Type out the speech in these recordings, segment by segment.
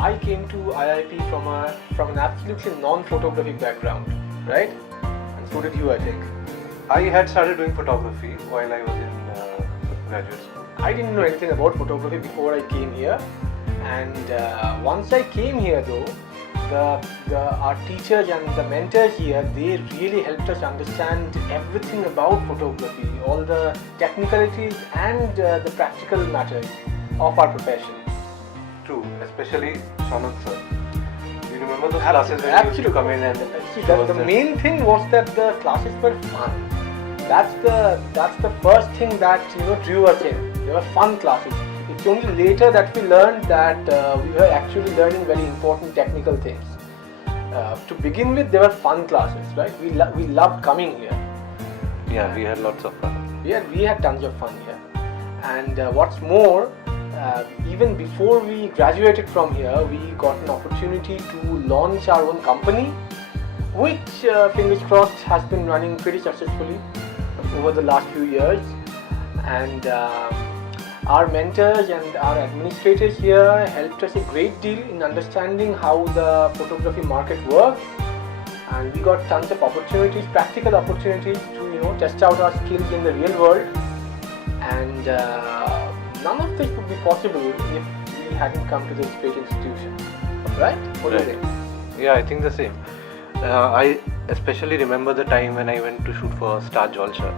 I came to IIP from an absolutely non-photographic background, right? And so did you, I think. I had started doing photography while I was in graduate school. I didn't know anything about photography before I came here, and once I came here though, our teachers and the mentors here, they really helped us understand everything about photography, all the technicalities and the practical matters of our profession. True, especially Shaunad sir. Do you remember those classes when you used to come in and see, show us the main thing was that the classes were fun. That's the first thing that drew us in. They were fun classes. It's only later that we learned that we were actually learning very important technical things. To begin with, they were fun classes, right? We loved coming here. Yeah, we had lots of fun. We had tons of fun here. And what's more, even before we graduated from here, we got an opportunity to launch our own company, which, fingers crossed, has been running pretty successfully over the last few years. And our mentors and our administrators here helped us a great deal in understanding how the photography market works, and we got tons of opportunities, practical opportunities to test out our skills in the real world. And none of this would be possible if we hadn't come to this great institution, right? What do you think? Yeah, I think the same. I especially remember the time when I went to shoot for Star Jalsha,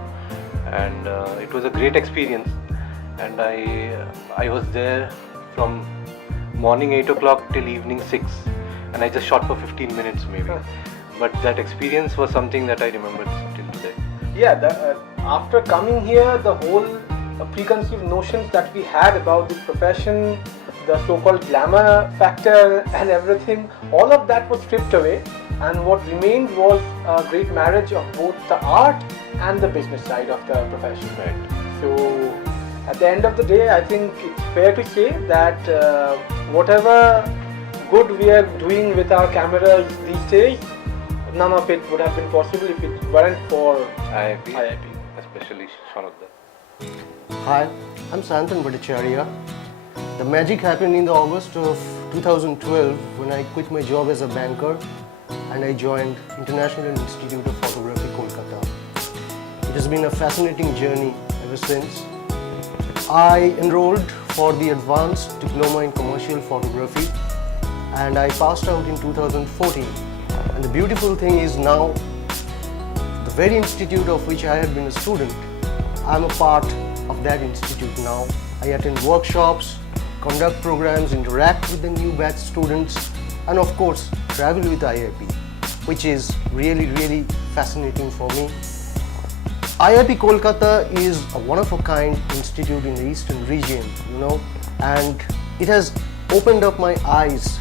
and it was a great experience. And I was there from morning 8 o'clock till evening 6, and I just shot for 15 minutes maybe. But that experience was something that I remembered till today. Yeah, after coming here, the whole preconceived notions that we had about this profession, the so-called glamour factor and everything, all of that was stripped away, and what remained was a great marriage of both the art and the business side of the profession. Right. So at the end of the day, I think it's fair to say that whatever good we are doing with our cameras these days, none of it would have been possible if it weren't for IIP. Especially Shaunad. Hi, I'm Santan Bhattacharya. The magic happened in the August of 2012 when I quit my job as a banker and I joined International Institute of Photography, Kolkata. It has been a fascinating journey ever since. I enrolled for the Advanced Diploma in Commercial Photography and I passed out in 2014. And the beautiful thing is now, the very institute of which I had been a student, I'm a part of that institute now. I attend workshops, conduct programs, interact with the new batch students, and of course travel with IIP, which is really fascinating for me. IIP Kolkata is a one-of-a-kind institute in the eastern region, and it has opened up my eyes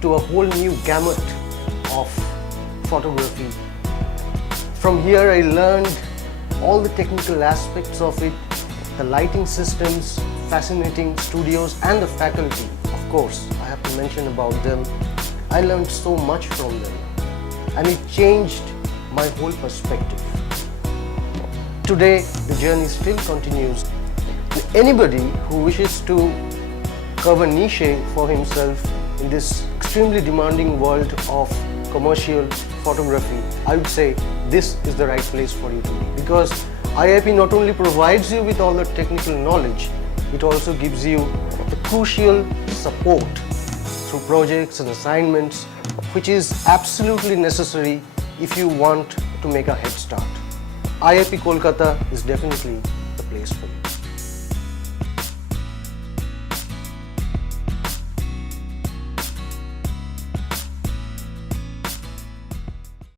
to a whole new gamut of photography. From here I learned all the technical aspects of it, the lighting systems, fascinating studios, and the faculty. Of course, I have to mention about them. I learned so much from them, and it changed my whole perspective. Today, the journey still continues. Anybody who wishes to cover niche for himself in this extremely demanding world of commercial photography, I would say this is the right place for you to be, because IIP not only provides you with all the technical knowledge, it also gives you the crucial support through projects and assignments, which is absolutely necessary if you want to make a head start. IIP Kolkata is definitely the place for you.